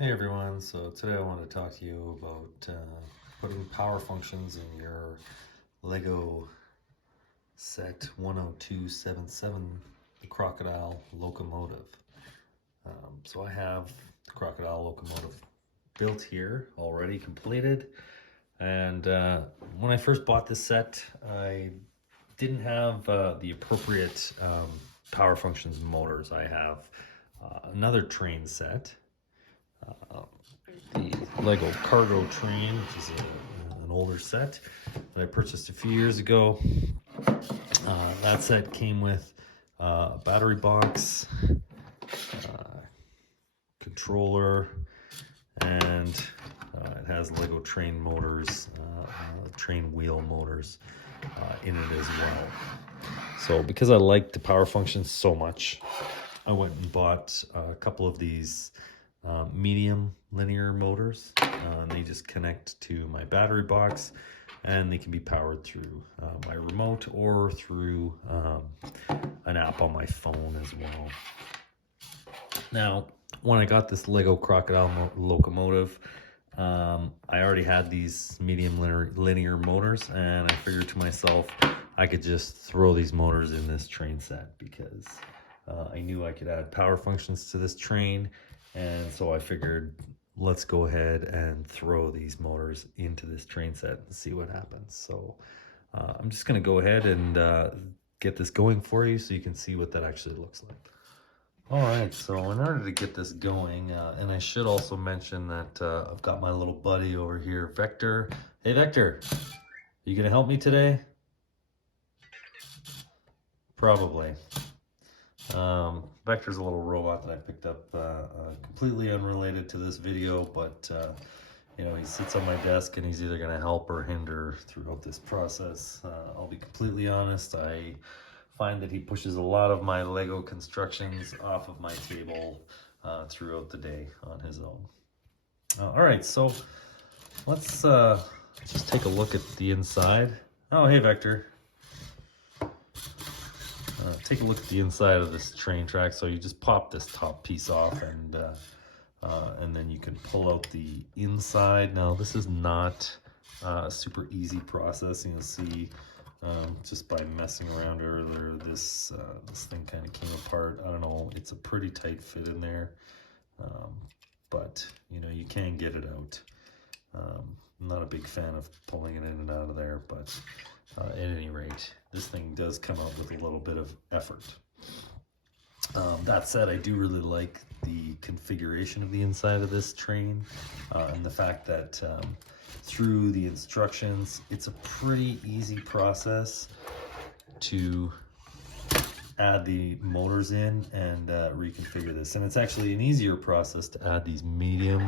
Hey everyone, so today I want to talk to you about putting power functions in your LEGO set 10277, the Crocodile Locomotive. So I have the Crocodile Locomotive built here, already completed, and when I first bought this set, I didn't have the appropriate power functions and motors. I have another train set, the LEGO Cargo Train, which is an older set that I purchased a few years ago. That set came with a battery box, controller, and it has LEGO train motors, train wheel motors in it as well. So because I like the power functions so much, I went and bought a couple of these medium linear motors. They just connect to my battery box, and they can be powered through my remote or through an app on my phone as well. Now, when I got this LEGO Crocodile Locomotive, I already had these medium linear motors, and I figured to myself I could just throw these motors in this train set because I knew I could add power functions to this train, and so I figured let's go ahead and throw these motors into this train set and see what happens. So I'm just going to go ahead and get this going for you so you can see what that actually looks like. All right, so in order to get this going, and I should also mention that I've got my little buddy over here, Vector. Hey, Vector, you gonna help me today? Probably. Vector's a little robot that I picked up completely unrelated to this video, but you know, he sits on my desk and he's either gonna help or hinder throughout this process. I'll be completely honest, I find that he pushes a lot of my LEGO constructions off of my table throughout the day on his own. All right, so let's just take a look at the inside. Oh, hey, Vector. Take a look at the inside of this train track. So you just pop this top piece off, and then you can pull out the inside. Now, this is not a super easy process. You'll see just by messing around earlier, this thing kind of came apart. I don't know, it's a pretty tight fit in there, but you know, you can get it out. I'm not a big fan of pulling it in and out of there, but at any rate, this thing does come out with a little bit of effort. That said, I do really like the configuration of the inside of this train, and the fact that through the instructions, it's a pretty easy process to add the motors in and reconfigure this. And it's actually an easier process to add these medium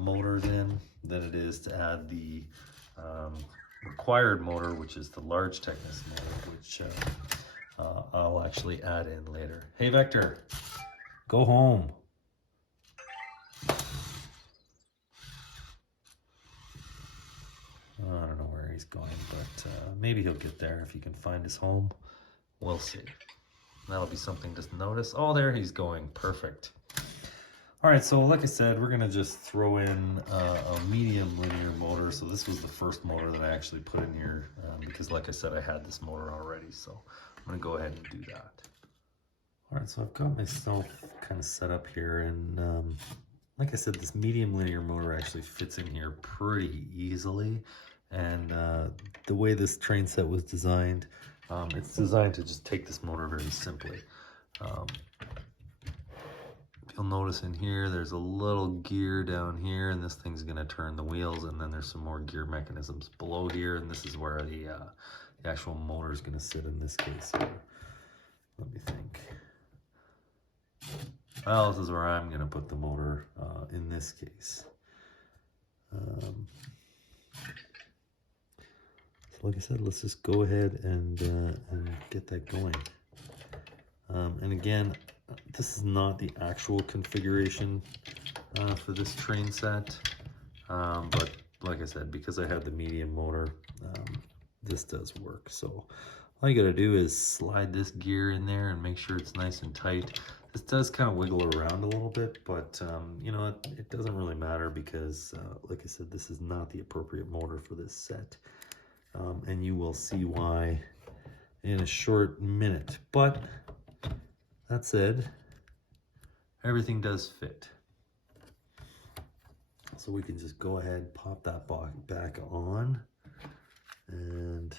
motors in than it is to add the required motor, which is the large technic motor, which I'll actually add in later. Hey, Vector, go home. I don't know where he's going, but maybe he'll get there if he can find his home. We'll see. That'll be something to notice. Oh, there he's going. Perfect. All right, so like I said, we're gonna just throw in a medium linear motor. So this was the first motor that I actually put in here because like I said, I had this motor already. So I'm gonna go ahead and do that. All right, so I've got myself kind of set up here, and like I said, this medium linear motor actually fits in here pretty easily. And the way this train set was designed, it's designed to just take this motor very simply. You'll notice in here there's a little gear down here, and this thing's going to turn the wheels, and then there's some more gear mechanisms below here, and this is where the actual motor is going to sit in this case here. Let me think. Well, this is where I'm going to put the motor in this case. So like I said, let's just go ahead and get that going. And again, this is not the actual configuration for this train set, but like I said, because I had the medium motor, this does work. So All you gotta do is slide this gear in there and make sure it's nice and tight. This does kind of wiggle around a little bit, but you know, it doesn't really matter because, like I said, this is not the appropriate motor for this set. And you will see why in a short minute. But that said, everything does fit. So we can just go ahead, pop that back on, and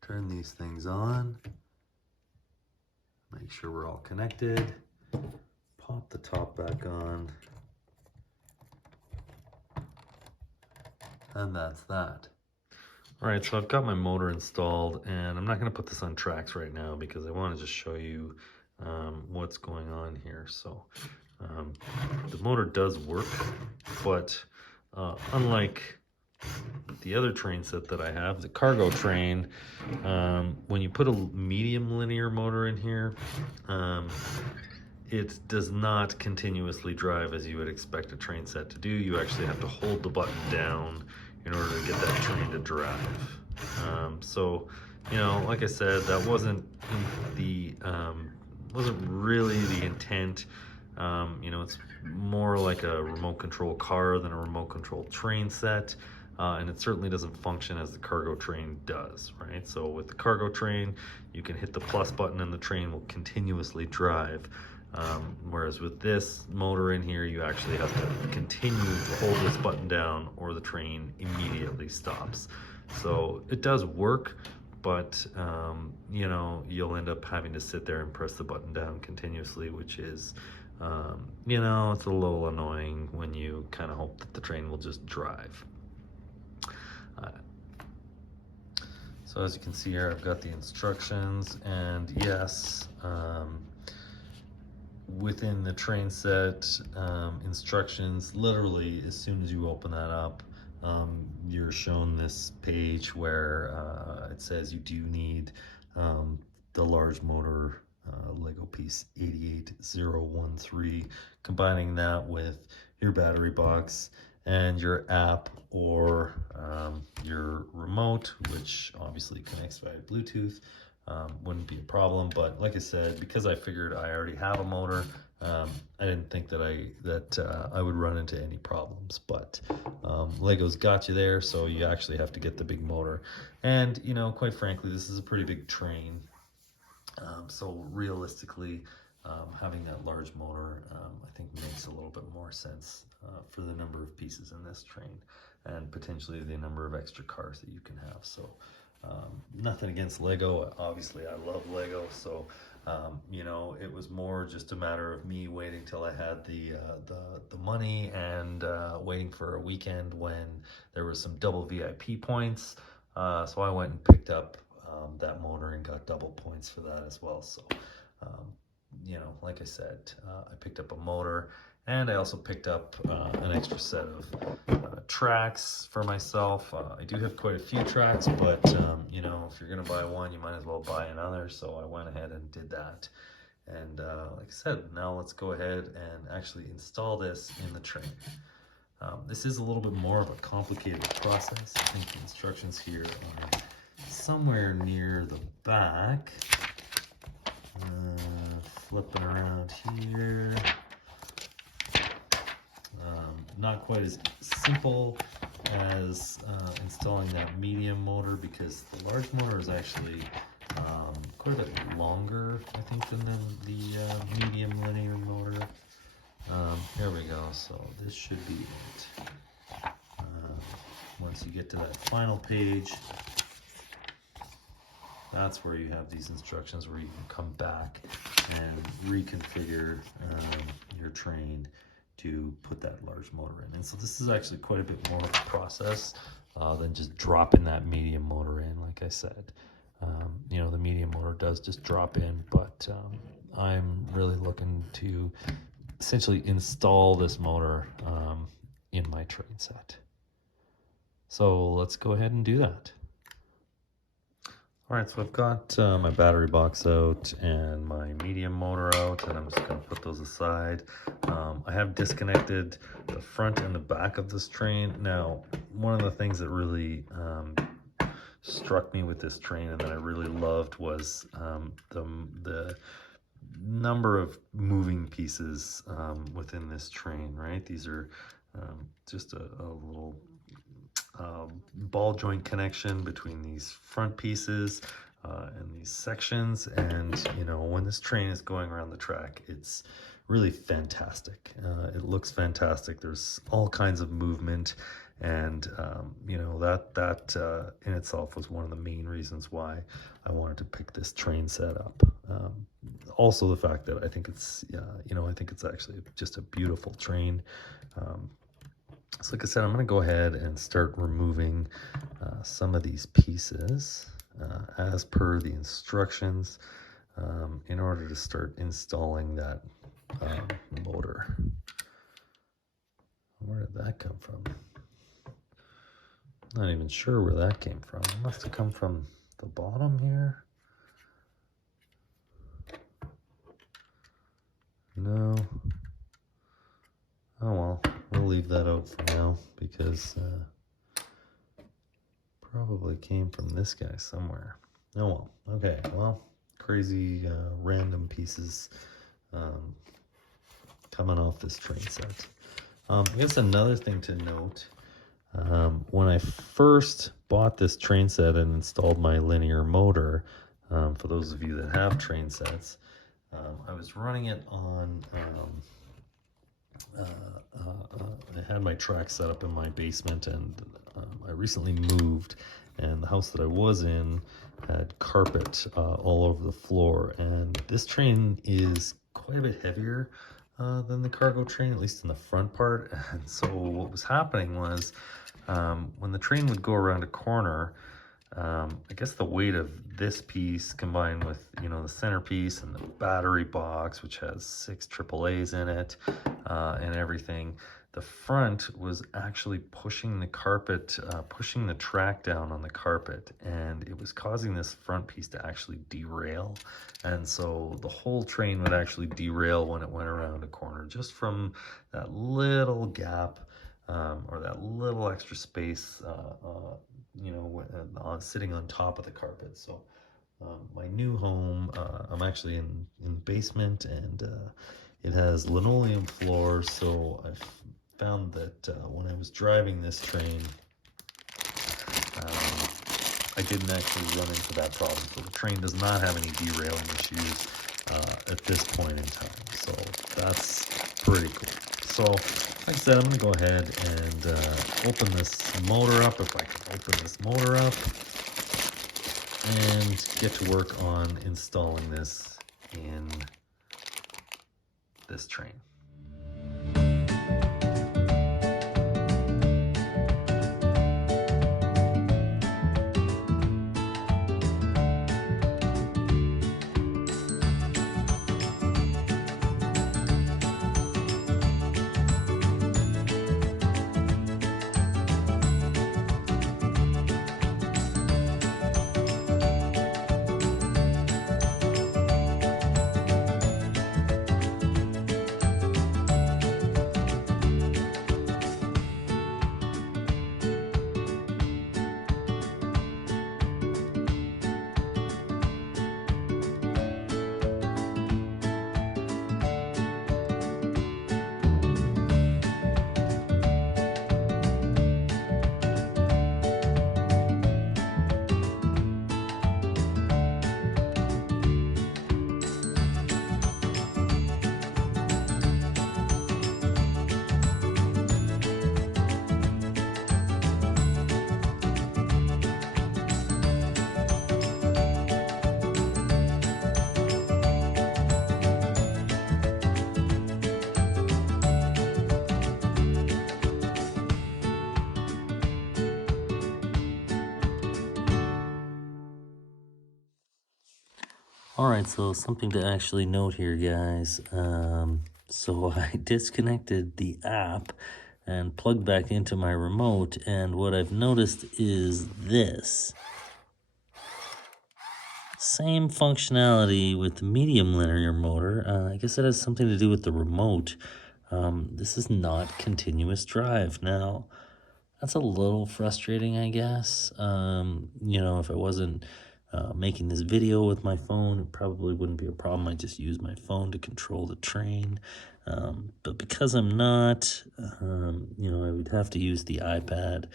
turn these things on. Make sure we're all connected. Pop the top back on. And that's that. All right, so I've got my motor installed, and I'm not going to put this on tracks right now because I want to just show you what's going on here. So the motor does work, but unlike the other train set that I have, the cargo train, when you put a medium linear motor in here, it does not continuously drive as you would expect a train set to do. You actually have to hold the button down in order to get that train to drive. So, you know, like I said, that wasn't really the intent. You know, it's more like a remote control car than a remote control train set. And it certainly doesn't function as the cargo train does, right? So with the cargo train, you can hit the plus button and the train will continuously drive. Whereas with this motor in here, you actually have to continue to hold this button down or the train immediately stops. So it does work, but you know, you'll end up having to sit there and press the button down continuously, which is, you know, it's a little annoying when you kind of hope that the train will just drive. So as you can see here, I've got the instructions, and yes, within the train set instructions, literally as soon as you open that up, you're shown this page where it says you do need the large motor Lego piece 88013, combining that with your battery box and your app or your remote, which obviously connects via Bluetooth. Wouldn't be a problem, but like I said, because I figured I already have a motor, I didn't think that I would run into any problems. But Lego's got you there, so you actually have to get the big motor. And you know, quite frankly, this is a pretty big train, so realistically, having that large motor, I think makes a little bit more sense for the number of pieces in this train and potentially the number of extra cars that you can have. So nothing against Lego. Obviously, I love Lego. So, you know, it was more just a matter of me waiting till I had the money and waiting for a weekend when there was some double VIP points. So I went and picked up that motor and got double points for that as well. So, you know, like I said, I picked up a motor, and I also picked up an extra set of tracks for myself. I do have quite a few tracks, but you know, if you're gonna buy one, you might as well buy another. So I went ahead and did that. And like I said, now let's go ahead and actually install this in the train. This is a little bit more of a complicated process. I think the instructions here are somewhere near the back. Flipping around here. Not quite as simple as installing that medium motor, because the large motor is actually quite a bit longer, I think, than the medium linear motor. Here we go. So this should be it. Once you get to that final page, that's where you have these instructions where you can come back and reconfigure your train to put that large motor in. And so this is actually quite a bit more of a process than just dropping that medium motor in. Like I said, you know, the medium motor does just drop in, but I'm really looking to essentially install this motor in my train set. So let's go ahead and do that. All right, so I've got my battery box out and my medium motor out, and I'm just going to put those aside. I have disconnected the front and the back of this train. Now, one of the things that really struck me with this train and that I really loved was the number of moving pieces within this train, right? These are just a little ball joint connection between these front pieces and these sections. And you know, when this train is going around the track, it's really fantastic. It looks fantastic. There's all kinds of movement, and you know, that in itself was one of the main reasons why I wanted to pick this train set up. Also the fact that I think it's you know, I think it's actually just a beautiful train. So like I said, I'm going to go ahead and start removing some of these pieces as per the instructions in order to start installing that motor. Where did that come from? Not even sure where that came from. It must have come from the bottom here. No. Oh well, we'll leave that out for now because probably came from this guy somewhere. Oh well, okay, well, crazy random pieces coming off this train set. I guess another thing to note, when I first bought this train set and installed my linear motor, for those of you that have train sets, I was running it on I had my track set up in my basement, and I recently moved, and the house that I was in had carpet all over the floor, and this train is quite a bit heavier than the cargo train, at least in the front part. And so what was happening was when the train would go around a corner, I guess the weight of this piece combined with, you know, the centerpiece and the battery box, which has 6 AAAs in it and everything, the front was actually pushing the carpet, pushing the track down on the carpet, and it was causing this front piece to actually derail. And so the whole train would actually derail when it went around a corner, just from that little gap or that little extra space, you know, sitting on top of the carpet. So my new home, I'm actually in the basement, and it has linoleum floors. So I found that when I was driving this train, I didn't actually run into that problem. So the train does not have any derailing issues at this point in time. So that's pretty cool. So like I said, I'm going to go ahead and open this motor up, if I can open this motor up, and get to work on installing this in this train. All right, so something to actually note here, guys. So I disconnected the app and plugged back into my remote, and what I've noticed is this. Same functionality with the medium linear motor. I guess it has something to do with the remote. This is not continuous drive. Now, That's a little frustrating, I guess. You know, if I wasn't making this video with my phone, it probably wouldn't be a problem. I just use my phone to control the train. But because I'm not, you know, I would have to use the iPad.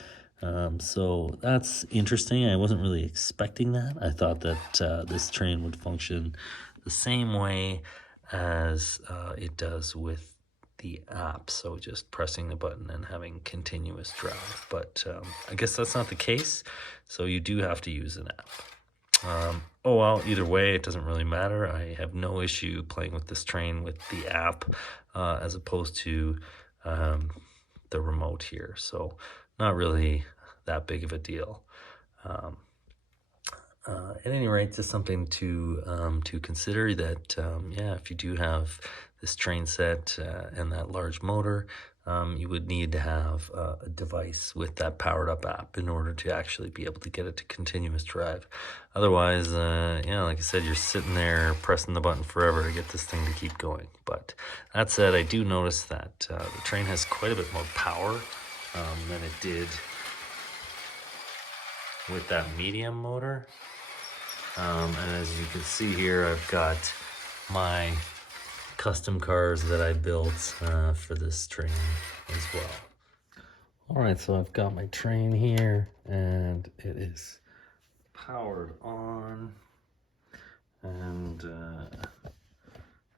So that's interesting. I wasn't really expecting that. I thought that this train would function the same way as it does with the app, so just pressing the button and having continuous drive. But I guess that's not the case, so you do have to use an app. Oh well, either way, it doesn't really matter. I have no issue playing with this train with the app as opposed to the remote here, so not really that big of a deal. At any rate, just something to consider that yeah, if you do have this train set and that large motor, you would need to have a device with that powered up app in order to actually be able to get it to continuous drive. Otherwise, yeah, like I said, you're sitting there pressing the button forever to get this thing to keep going. But that said, I do notice that the train has quite a bit more power than it did with that medium motor. And as you can see here, I've got my custom cars that I built for this train as well. All right, so I've got my train here and it is powered on. And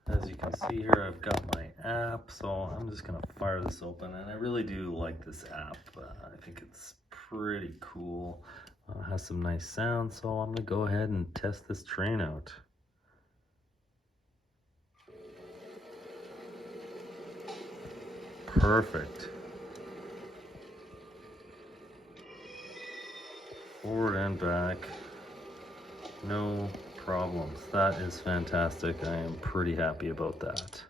as you can see here, I've got my app. So I'm just gonna fire this open, and I really do like this app. I think it's pretty cool. Has some nice sound, so I'm gonna go ahead and test this train out. Perfect. Forward and back, no problems. That is fantastic. I am pretty happy about that.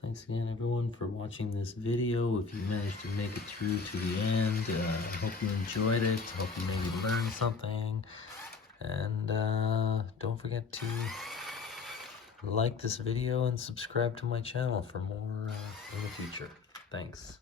Thanks again, everyone, for watching this video. If you managed to make it through to the end, I hope you enjoyed it. Hope you maybe learned something. And don't forget to like this video and subscribe to my channel for more in the future. Thanks.